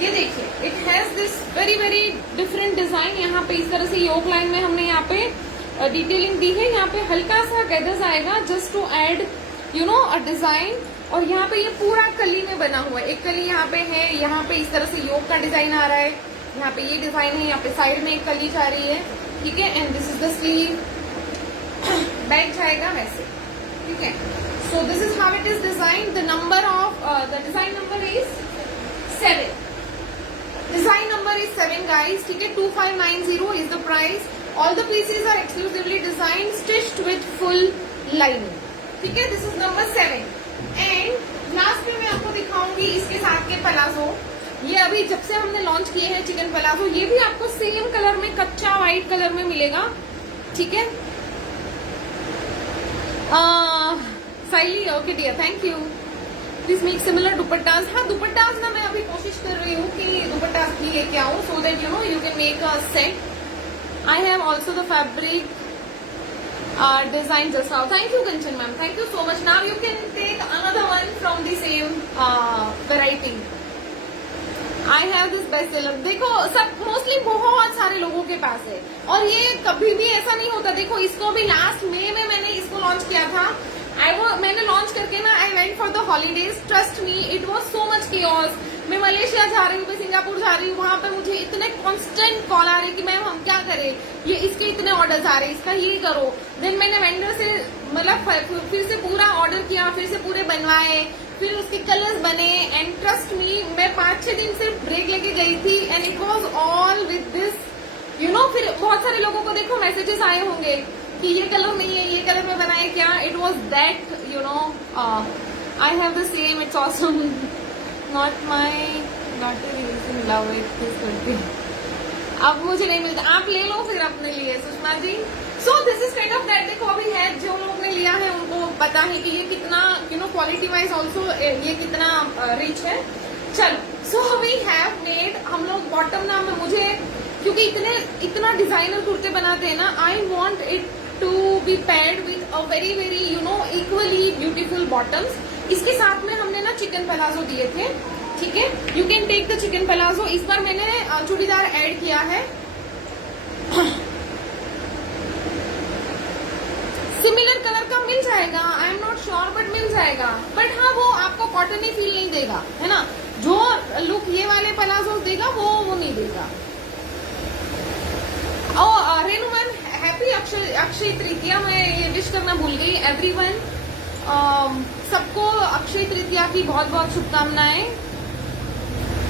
ये देखिए, it has this very different design. यहाँ पे इस तरह से योक लाइन में हमने यहाँ पे डिटेलिंग दी है. यहाँ पे हल्का सा गैदर्स आएगा just to add you know a design. और यहाँ पे ये पूरा कली में बना हुआ है. एक कली यहाँ पे है, यहाँ पे इस तरह से योक का डिजाइन आ रहा है, यहाँ पे ये डिजाइन है, यहाँ पे साइड में एक कली जा रही है, ठीक है. And this is the sleeve. Back जाएगा वैसे, ठीक है. So this is how it is design. The number of the design number is 7. Design number is 7 guys, ठीक है। 2590 is the price. All the pieces are exclusively design stitched with full lining, ठीक है। This is number 7। And last में मैं आपको दिखाऊंगी इसके साथ के पलाजो। ये अभी जब से हमने लॉन्च किए हैं चिकन पलाजो, ये भी आपको सेम कलर में, कच्चा व्हाइट कलर में मिलेगा, ठीक है। Saili, okay dear, thank you. Please make similar dupattas. हाँ, दुपट्टास ना मैं अभी कोशिश कर रही हूँ कि दुपट्टास भी लेके आऊँ, सो that you know you can make a set. I have also the fabric design just now. Thank you Kanchan ma'am, thank you so much. Now you can take another one from the same variety. I have this best seller. देखो सब mostly बहुत सारे लोगों के पास है, और ये कभी भी ऐसा नहीं होता। देखो इसको भी लास्ट मई में मैंने इसको लॉन्च किया था। मैंने लॉन्च करके ना I went for the holidays. Trust me, it was so much chaos. मैं मलेशिया जा रही हूँ, मैं सिंगापुर जा रही हूँ, वहां पे मुझे इतने कांस्टेंट कॉल आ रहे कि मैम हम क्या करें, ये इसके इतने ऑर्डर्स आ रहे, इसका ये करो। देन मैंने वेंडर से मतलब फिर से पूरा ऑर्डर किया, फिर से पूरे बनवाए, फिर उसके कलर्स बने। एंड ट्रस्ट मी, मैं 5-6 दिन से ब्रेक लेके गई थी, and it was all with this you know. फिर बहुत सारे लोगों को देखो मैसेजेस आए होंगे कि ये कलर नहीं है, ये कलर में बनाए क्या। It was that you know, I have the same, it's awesome. Not my daughter मिला हुआ करती, अब मुझे नहीं मिलता। आप ले लो फिर अपने लिए Sushma ji. So this is kind of that. देखो अभी है, जो लोग ने लिया है उनको पता है कि ये कितना you know quality wise also ये कितना रिच है। चलो, सो वी हैव मेड, हम लोग बॉटम ना में, मुझे क्योंकि इतना डिजाइनर कुर्ते बनाते हैं ना, I want it to be paired with a very very you know equally beautiful bottoms. इसके साथ में हमने ना चिकन पलाजो दिए थे, ठीक है। You can take the chikan palazzo. इस बार मैंने चूड़ीदार ऐड किया है। सिमिलर कलर का मिल जाएगा, I am not sure but मिल जाएगा। बट हाँ, वो आपको कॉटन ही फील नहीं देगा, है ना। जो लुक ये वाले पलाजो देगा वो नहीं देगा। ओ रेनू मैम, हैप्पी अक्षय तृतीया। मैं ये विश करना भूल गई। एवरीवन, सबको अक्षय तृतीया की बहुत बहुत शुभकामनाएं।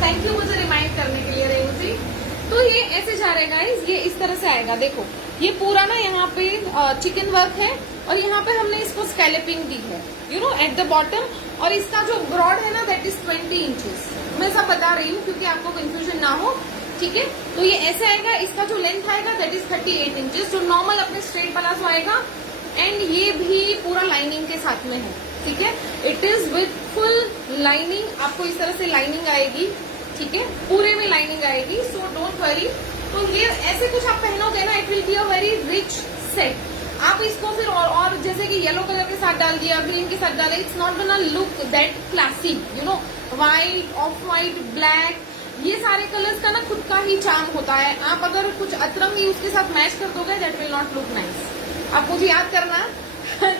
थैंक यू मुझे रिमाइंड करने के लिए रेनू जी। तो ये ऐसे जा रहा है गाइस, ये इस तरह से आएगा। देखो ये पूरा ना यहाँ पे चिकन वर्क है, और यहाँ पे हमने इसको स्कैल्पिंग दी है you know at the bottom. और इसका जो ब्रॉड है ना दैट इज 20 इंचेस। मैं सब बता रही हूँ क्योंकि आपको कंफ्यूजन ना हो, ठीक है। तो ये ऐसे आएगा। इसका जो लेंथ आएगा दैट इज 38 इंचेस, जो नॉर्मल अपने स्ट्रेट पलाजो आएगा। एंड ये भी पूरा लाइनिंग के साथ में है, ठीक है। It is with full lining. आपको इस तरह से लाइनिंग आएगी, ठीक है, पूरे में लाइनिंग आएगी। So don't worry. तो ये ऐसे कुछ आप पहनोगे ना, it will be a very rich set. आप इसको फिर और जैसे कि येलो कलर के साथ डाल दिया, ग्रीन के साथ डाले, it's not gonna look that classy you know. White, of white, black, ये सारे कलर्स का ना खुद का ही चार्म होता है। आप अगर कुछ अतरंगी उसके साथ मैच कर दोगे that will not look nice. आप मुझे याद करना,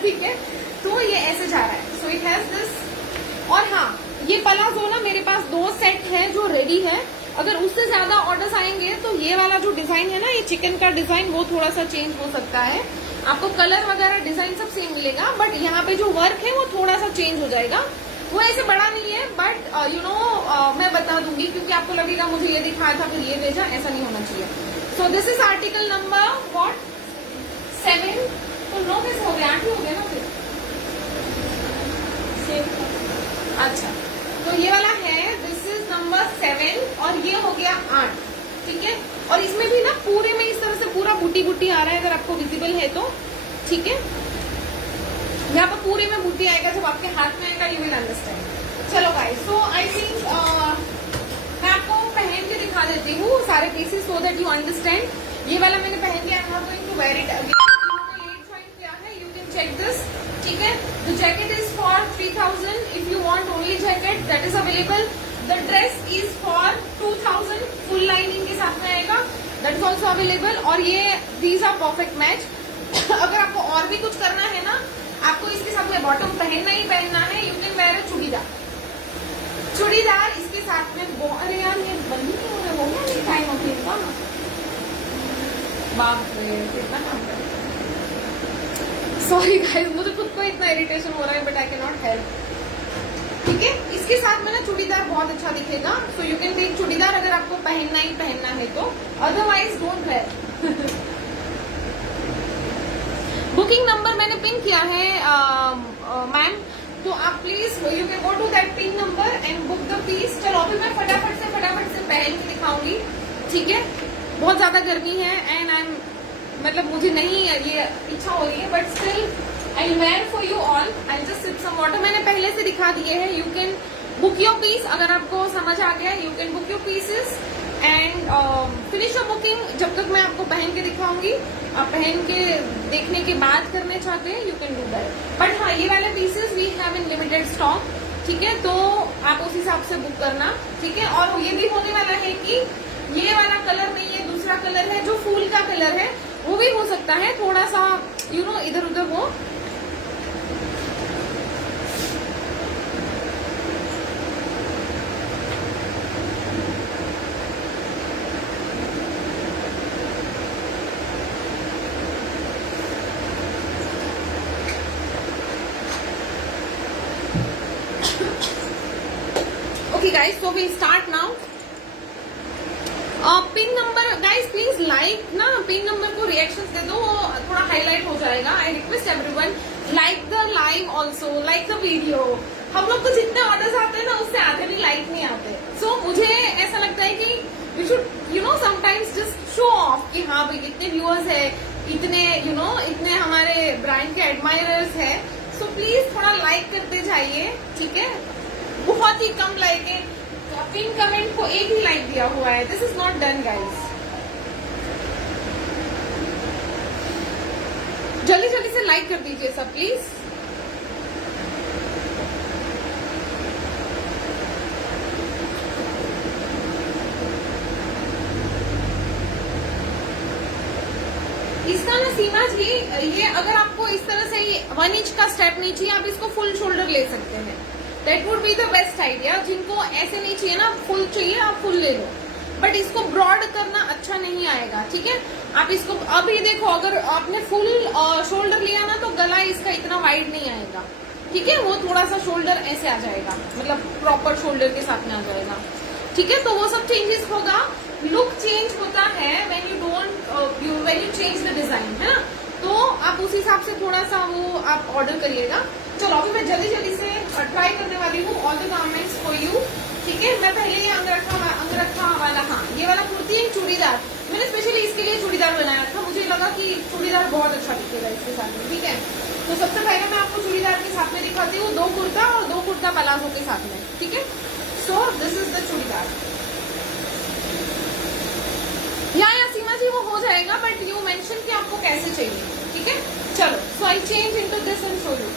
ठीक है। तो ये ऐसे जा रहा है। So it has this. और हाँ, ये पलाजो ना मेरे पास 2 सेट है जो रेडी है। अगर उससे ज्यादा ऑर्डर्स आएंगे तो ये वाला जो डिजाइन है ना, ये चिकन का डिजाइन, वो थोड़ा सा चेंज हो सकता है। आपको कलर वगैरह डिजाइन सब सेम मिलेगा, बट यहाँ पे जो वर्क है वो थोड़ा सा चेंज हो जाएगा। वो ऐसे बड़ा नहीं है, बट यू नो मैं बता दूंगी, क्योंकि आपको लगेगा मुझे ये दिखाया था फिर ये भेजा, ऐसा नहीं होना चाहिए। सो this is article number what 7। तो 9 कैसे हो गए, 8 ही हो गए ना फिर। अच्छा, तो ये वाला है, दिस इज नंबर 7, और ये हो गया 8, ठीक है। और इसमें भी ना पूरे में इस तरह से पूरा बूटी बूटी आ रहा है, अगर आपको विजिबल है तो, ठीक है। यहाँ पर पूरे में बूटी आएगा, जब आपके हाथ में आएगा यू विल अंडरस्टैंड। चलो गाइस, सो आई थिंक मैं आपको पहन के दिखा देती हूँ सारे pieces, so that you understand. ये वाला मैंने पहन लिया, I am not going to wear it again. Check this, ठीक है। The jacket is for 3000. If you want only jacket, that is available. The dress is for 2000. Full lining के साथ में आएगा, that is also available. और ये these are perfect match. अगर आपको और भी कुछ करना है ना, आपको इसके साथ में बॉटम पहनना ही पहनना है, you can wear a churidar. Churidar इसके साथ में, अरे यार ये बंद नहीं हो रहा, हो गया नहीं टाइम होती है। बाप रे, कितना काम कर। सॉरी गाइस, मुझे खुद को इतना इरिटेशन हो रहा है, but I can not help. ठीक है, इसके साथ में ना चूड़ीदार बहुत अच्छा दिखेगा, so you can take churidar अगर आपको पहनना ही पहनना है तो, otherwise don't wear. Booking number मैंने पिन किया है मैम, तो आप please you can go to that pin number and book the piece. चलो अभी मैं फटाफट से पहन के दिखाऊंगी, ठीक है। बहुत ज्यादा गर्मी है एंड आई एम, मतलब मुझे नहीं ये इच्छा हो रही है, but still I wear for you all. I just sip some water, मैंने पहले से दिखा दिए हैं। You can book your piece, अगर आपको समझ आ गया you can book your pieces and finish your booking. जब तक मैं आपको पहन के दिखाऊंगी, आप पहन के देखने के बाद करने चाहते हैं, you can do that. But हाँ, ये वाले pieces we have in limited stock, ठीक है, तो आप उस हिसाब से बुक करना, ठीक है। और ये भी होने वाला है कि ये वाला कलर नहीं, ये दूसरा कलर है जो फूल का कलर है, वो भी हो सकता है थोड़ा सा यू नो इधर उधर हो। Okay guys, so we'll start now. Pin number guys please like ना, पिन नंबर को रिएक्शंस दे दो, थोड़ा हाईलाइट हो जाएगा। I request everyone like the live also, like the video. हम लोग को जितने ऑर्डर्स आते हैं ना, उससे आधे भी लाइक नहीं आते। सो मुझे ऐसा लगता है कि we should you know sometimes just show off कि हाँ भाई इतने व्यूअर्स है, इतने यू नो इतने हमारे ब्रांड के एडमायरर्स है। सो प्लीज थोड़ा लाइक करते जाइए, ठीक है। बहुत ही कम लाइक है, पिन कमेंट को एक ही लाइक दिया हुआ है। This is not done guys. जल्दी जल्दी से लाइक कर दीजिए सब प्लीज। इसका ना सीमा जी, ये अगर आपको इस तरह से 1 इंच का स्टेप नहीं चाहिए, आप इसको फुल शोल्डर ले सकते हैं। That would be the best idea. जिनको ऐसे नहीं चाहिए ना, फुल चाहिए, आप फुल ले लो, बट इसको ब्रॉड करना अच्छा नहीं आएगा, ठीक है। आप इसको अभी देखो, अगर आपने फुल शोल्डर लिया ना, तो गला इसका इतना वाइड नहीं आएगा, ठीक है। वो थोड़ा सा शोल्डर ऐसे आ जाएगा, मतलब प्रॉपर शोल्डर के साथ में आ जाएगा, ठीक है। तो वो सब चेंजेस होगा। लुक चेंज होता है when you change the design, है ना। तो आप उस हिसाब से थोड़ा सा वो आप ऑर्डर करिएगा। चलो अभी मैं जल्दी जल्दी से ट्राई करने वाली हूँ all the garments for you, ठीक है। मैं पहले ये अंगरखा वाला, हाँ ये वाला कुर्ती है चूड़ीदार, मैंने स्पेशली इसके लिए चूड़ीदार बनाया था। मुझे लगा कि चूड़ीदार बहुत अच्छा दिखेगा इसके साथ में, ठीक है। तो सबसे पहले मैं आपको चूड़ीदार के साथ में दिखाती हूँ, 2 कुर्ता और 2 कुर्ता पलाजो के साथ में, ठीक है। So this is the churidar. या सीमा जी वो हो जाएगा, बट यू मेंशन कि आपको कैसे चाहिए, ठीक है। चलो so I change into this and show you.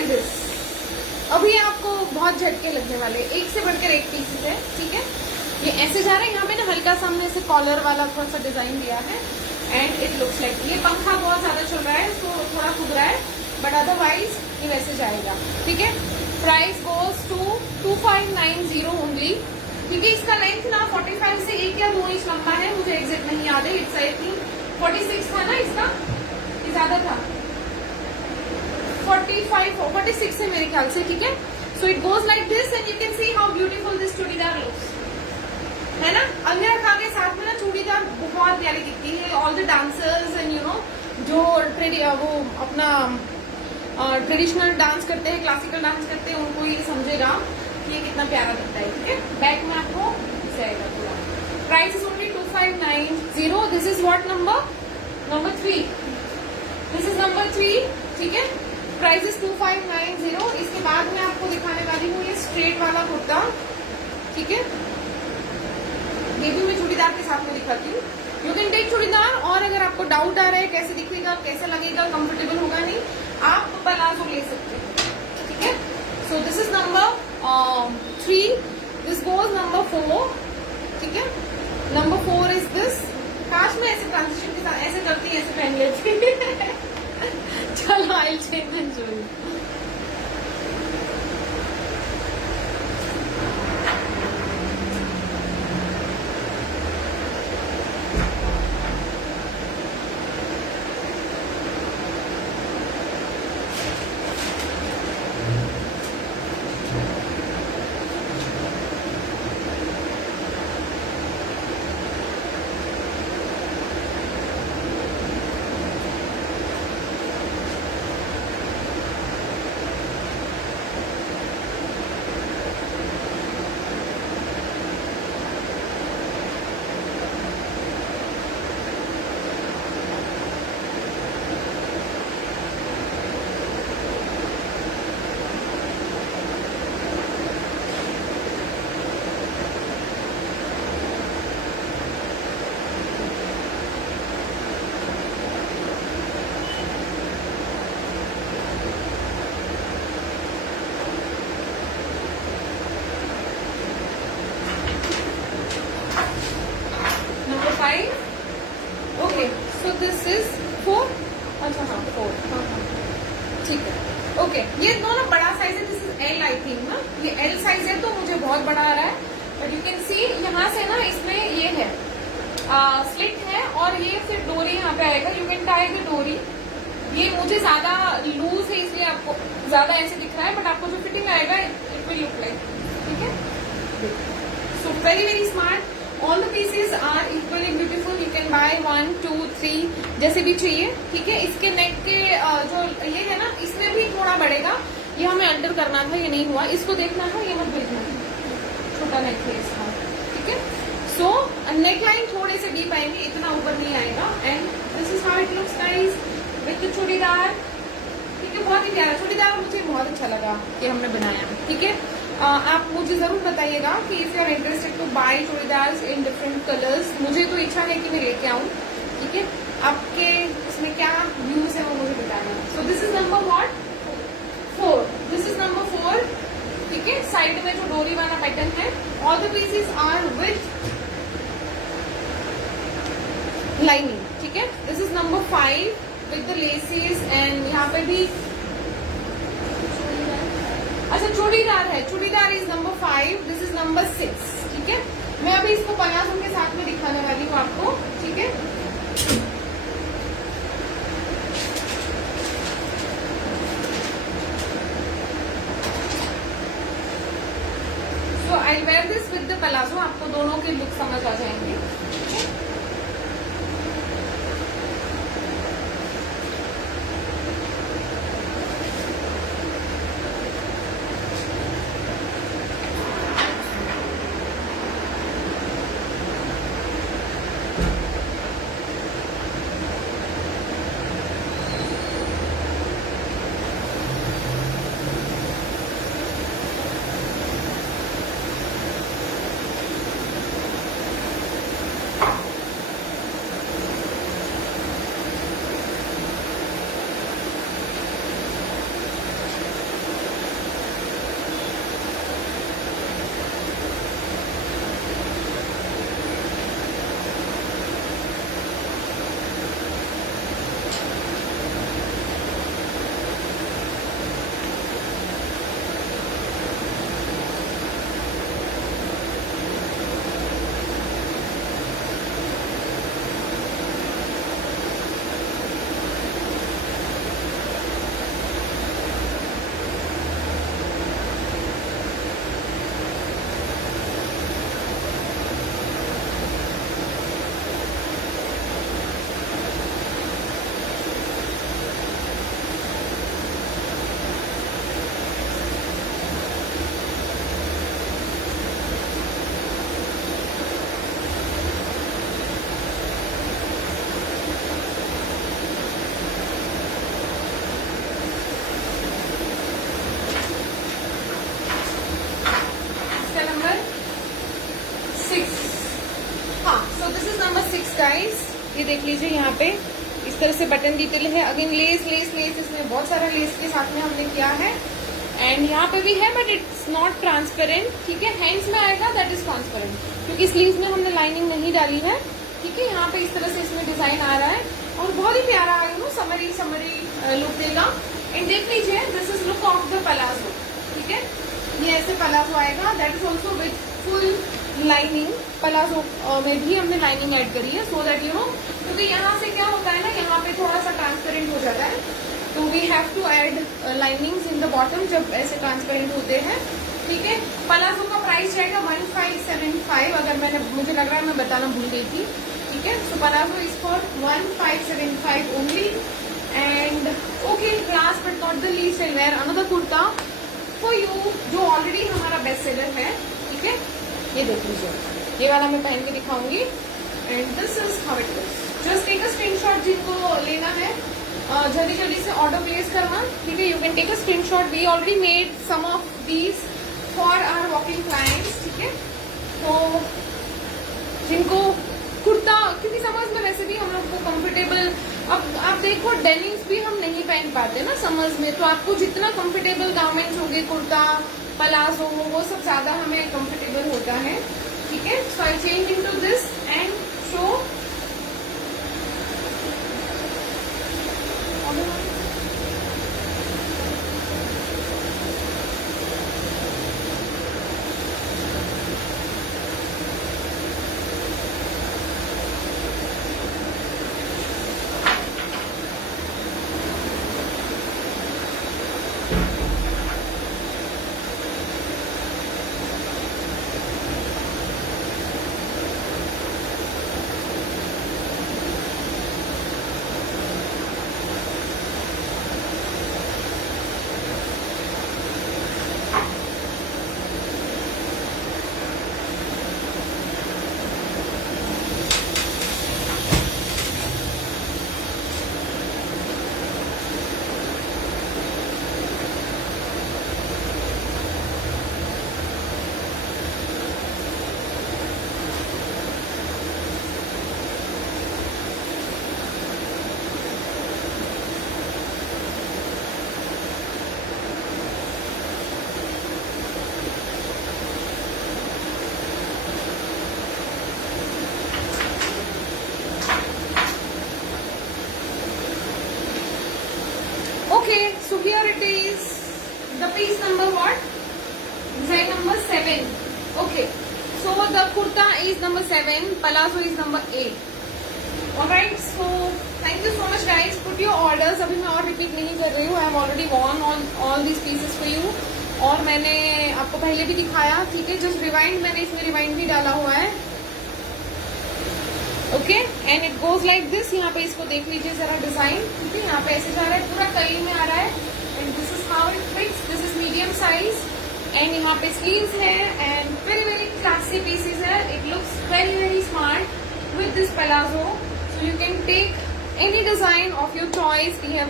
Like this. अभी आपको बहुत झटके लगने वाले, एक से बढ़कर एक पीसेस है, ठीक है। ये ऐसे जा रहे हैं, यहाँ पे ना हल्का सा हमने ऐसे कॉलर वाला थोड़ा सा डिजाइन दिया है एंड इट लुक्स लाइक, ये पंखा बहुत ज्यादा चल रहा है तो थोड़ा खुद रहा है, बट अदरवाइज ये वैसे जाएगा, ठीक है। प्राइस गोज टू 2590 ओनली, क्योंकि इसका लेंथ ना 45 से 1 या 2 इंच लंबा है, मुझे एग्जैक्ट नहीं याद है। इट्स आई थिंक 46 था ना इसका, ये ज्यादा था, 46 है मेरे ख्याल से, ठीक है। So it goes like this and you can see how beautiful this churidar looks, है ना। अंगरा खा के साथ में ना चूड़ीदार बहुत प्यारी दिखती है। All the dancers and you know जो वो अपना ट्रेडिशनल डांस करते हैं, क्लासिकल डांस करते हैं, उनको ये समझेगा कि ये कितना प्यारा दिखता है, ठीक है। बैक में आपको जाएगा पूरा। Price is only 2590। This is what number 3, this is number 3, ठीक है। Price is 2590। इसके बाद मैं आपको दिखाने वाली हूँ ये स्ट्रेट वाला कुर्ता, ठीक है। ये भी मैं चूड़ीदार के साथ में दिखाती हूँ। यू कैन टेक चूड़ीदार, और अगर आपको डाउट आ रहा है कैसे दिखेगा, कैसे लगेगा, कंफर्टेबल होगा नहीं, आप पलाजो ले सकते हैं, ठीक है। So this is number 3, this goes number 4, ठीक है। Number 4 is this. काश मैं ऐसे ट्रांजिशन के साथ ऐसे करती, ऐसे पहन लेती। चलो I change and show you. Okay, so this is 4। अच्छा हाँ 4, हाँ हाँ ठीक है। ओके, ये दोनों बड़ा साइज है, this is L I think ना, ये एल साइज है तो मुझे बहुत बड़ा आ रहा है, बट यू कैन सी यहाँ से ना इसमें ये है स्लिट है, और ये फिर डोरी यहाँ पे आएगा, यू कैन टाई द डोरी। ये मुझे ज्यादा लूज है इसलिए आपको ज्यादा ऐसे दिख रहा है, बट आपको जो फिटिंग आएगा इट विल लुक लाइक, ठीक है। So very very smart. All the pieces are equally beautiful, you can buy 1 2 3 जैसे भी चाहिए, ठीक है। इसके नेक के जो ये है ना, इसमें भी थोड़ा बढ़ेगा, ये हमें अंडर करना था, ये नहीं हुआ, इसको देखना है, ये मत भेजना, छोटा नेक है इसका, ठीक है। सो नेक लाइन थोड़े से डीप आएंगे, इतना ऊपर नहीं आएगा, and this is how it looks nice with churidar, ठीक है। बहुत ही प्यारा चूड़ीदार, मुझे बहुत अच्छा लगा कि हमने बनाया, ठीक है। आप मुझे जरूर बताइएगा कि if you are interested to buy churidar in different colours, मुझे तो इच्छा है कि मैं लेके आऊँ, ठीक है। आपके इसमें क्या व्यूज है वो मुझे बताना। सो this is number what 4, this is number 4, ठीक है। साइड में जो डोरी वाला पैटर्न है, all the pieces are with lining, ठीक है। This is number 5 with the laces, and यहाँ पे भी अच्छा चूड़ीदार है, churidar is number 5, this is number 6, ठीक है। मैं अभी इसको पलाजो के साथ में दिखाने वाली हूँ आपको, ठीक है। So I wear this with the palazzo, आपको दोनों के लुक समझ आ जाएंगे, ठीक है। गाइस, ये देख लीजिए यहाँ पे इस तरह से बटन डिटेल है। अगेन लेस लेस लेस, इसमें बहुत सारा लेस के साथ में हमने किया है। एंड यहाँ पे भी है बट इट्स नॉट ट्रांसपेरेंट, ठीक है। हैंड्स में आएगा दैट इज ट्रांसपेरेंट, क्योंकि स्लीव में हमने लाइनिंग नहीं डाली है, ठीक है। यहाँ पे इस तरह से इसमें डिजाइन आ रहा है और बहुत ही प्यारा है, समरी समरी लुक देगा। एंड देख लीजिए, this is look of the palazzo, ठीक है। ये ऐसे पलाजो आएगा, that is also with full lining. Palazzo में भी हमने लाइनिंग ऐड करी है, सो दैट क्योंकि यहाँ से क्या होता है ना, यहाँ पे थोड़ा सा ट्रांसपेरेंट हो जाता है, तो we have to add linings in the bottom जब ऐसे ट्रांसपेरेंट होते हैं, ठीक है। पलाजो का प्राइस जाएगा 1575, अगर मुझे लग रहा है मैं बताना भूल गई थी, ठीक है। So palazzo is for 1575 only. And okay, last but not the least, I wear another kurta for you, जो ऑलरेडी हमारा बेस्ट सेलर है, ठीक है। ये देख लीजिए, ये वाला मैं पहन के दिखाऊंगी। And this is how it is. Just take a screenshot, जिनको लेना है जल्दी जल्दी से ऑर्डर प्लेस करना, ठीक है। You can take a screenshot, we already made some of these for our walking clients, ठीक है। तो जिनको कुर्ता, क्योंकि समर्स में वैसे भी हम लोग को कंफर्टेबल, अब आप देखो डेनिम्स भी हम नहीं पहन पाते ना समर्स में, तो आपको जितना कंफर्टेबल गारमेंट्स होंगे, कुर्ता पलाजो, वो सब ज्यादा हमें कंफर्टेबल होता है, ठीक है। So I change into this and show. Okay, so here it is, the piece number what? Design number 7. Okay, so the kurta is number 7, palazzo is number 8. Alright, so thank you so much guys. Put your orders. अभी मैं और repeat नहीं कर रही हूँ. I have already worn all these pieces for you. और मैंने आपको पहले भी दिखाया, ठीक है. Just rewind, मैंने इसमें rewind भी डाला हुआ है. Okay, and it goes like this. यहाँ पे इसको देख लीजिए जरा डिजाइन, ठीक है. यहाँ पे ऐसे जा रहा है, पूरा कली में आ रहा है. And this is how it fits. This is medium size and यहाँ पे स्लीव्स है and very very classy pieces है. It looks very very smart with this palazzo. So you can take any design of your choice. We have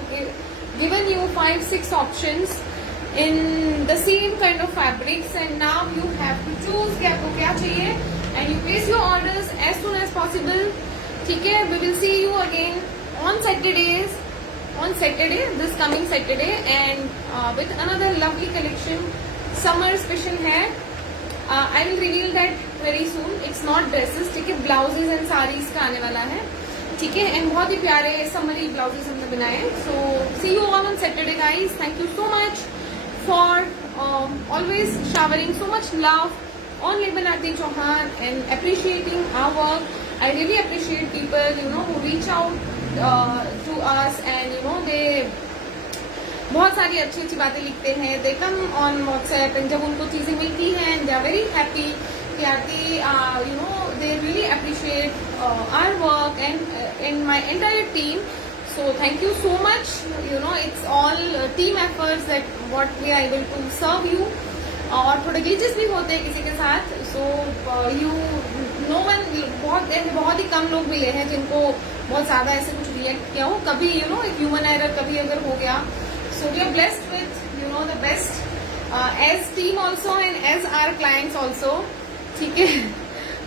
given you 5-6 options in the same kind of fabrics and now you have to choose कि आपको क्या चाहिए and you place your orders as soon as possible. ठीक है, we will see you again on Saturday, this coming Saturday, and with another lovely collection, summer special है. I will reveal that very soon. It's not dresses, ठीक है, blouses and sarees का आने वाला है, ठीक है. एंड बहुत ही प्यारे समरी ब्लाउजेस हमने बनाए. So see you on Saturday guys. Thank you so much for always showering so much love on Libanati Chauhan and appreciating our work. I really appreciate people, who reach out to us and they बहुत सारी अच्छी अच्छी बातें लिखते हैं. They come on WhatsApp and जब उनको चीजें मिलती हैं and they are very happy कि आरती, they really appreciate our work and my entire team. So thank you so much. It's all team efforts that what we are able to serve you. और थोड़े glitches भी होते हैं किसी के साथ. So no one, बहुत ही कम लोग मिले हैं जिनको बहुत ज्यादा ऐसे कुछ रिएक्ट किया हो. कभी एक ह्यूमन एरर कभी अगर हो गया. So we are blessed with the best as team also and as our clients also. ठीक है.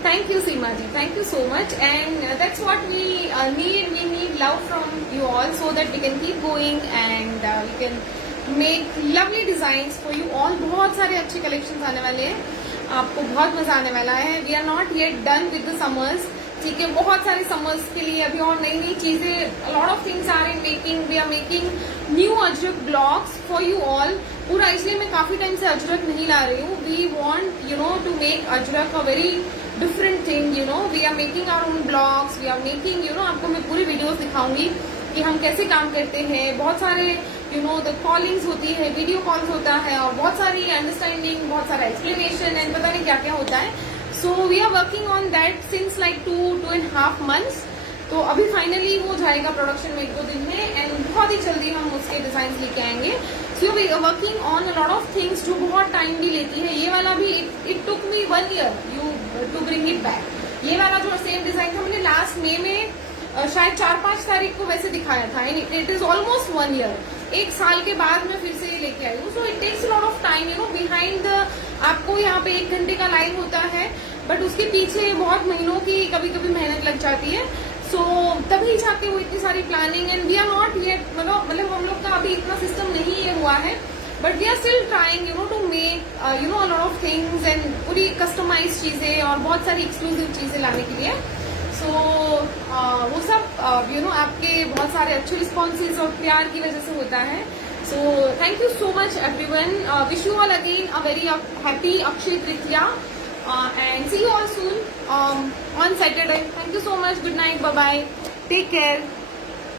Thank you, Seema ji. Thank you so much. And that's what we need. We need love from you all so that we can keep going and we can make lovely designs for you all. बहुत सारे अच्छे collections आने वाले हैं, आपको बहुत मजा आने वाला है. We are not yet done with the summers. ठीक है, बहुत सारे समर्स के लिए अभी और नई नई चीजें, lot of things are in making. We are making new ajrakh blogs for you all. पूरा इसलिए मैं काफी टाइम से अजरक नहीं ला रही हूँ. We want to make ajrakh a very different thing. We are making our own blogs. We are making आपको मैं पूरी वीडियोस दिखाऊंगी कि हम कैसे काम करते हैं. बहुत सारे द कॉलिंग्स होती है, वीडियो कॉल्स होता है, और बहुत सारी अंडरस्टैंडिंग, बहुत सारा एक्सप्लेनेशन एंड पता नहीं क्या क्या होता है. So we are working on that since like 2.5 months. तो अभी फाइनली हो जाएगा प्रोडक्शन में 1-2 दिन में, एंड बहुत ही जल्दी हम उसके डिजाइन लेके आएंगे. So we are working on a lot of things जो बहुत टाइम भी लेती है. ये वाला भी it took me 1 year to bring it back. ये वाला जो सेम डिजाइन था मैंने लास्ट मई में शायद 4-5 तारीख को वैसे दिखाया था. It is almost 1 year. 1 साल के बाद मैं फिर से लेके आई हूँ. So it takes lot of time behind आपको यहाँ पे 1 घंटे का लाइव होता है, बट उसके पीछे बहुत महीनों की कभी कभी मेहनत लग जाती है. सो तभी जाके वो इतनी सारी planning, and we are not yet, मतलब हम लोग का अभी इतना सिस्टम नहीं ये हुआ है, but we are still trying to make a lot of things and पूरी कस्टमाइज चीजें और बहुत सारी एक्सक्लूसिव चीजें लाने के लिए. सो वो सब आपके बहुत सारे अच्छे रिस्पॉन्सेज और प्यार की वजह से होता है. So thank you so much everyone. Wish you all again a very happy Akshaya Tritiya and see you all soon on Saturday. Thank you so much. Good night. Bye bye. Take care.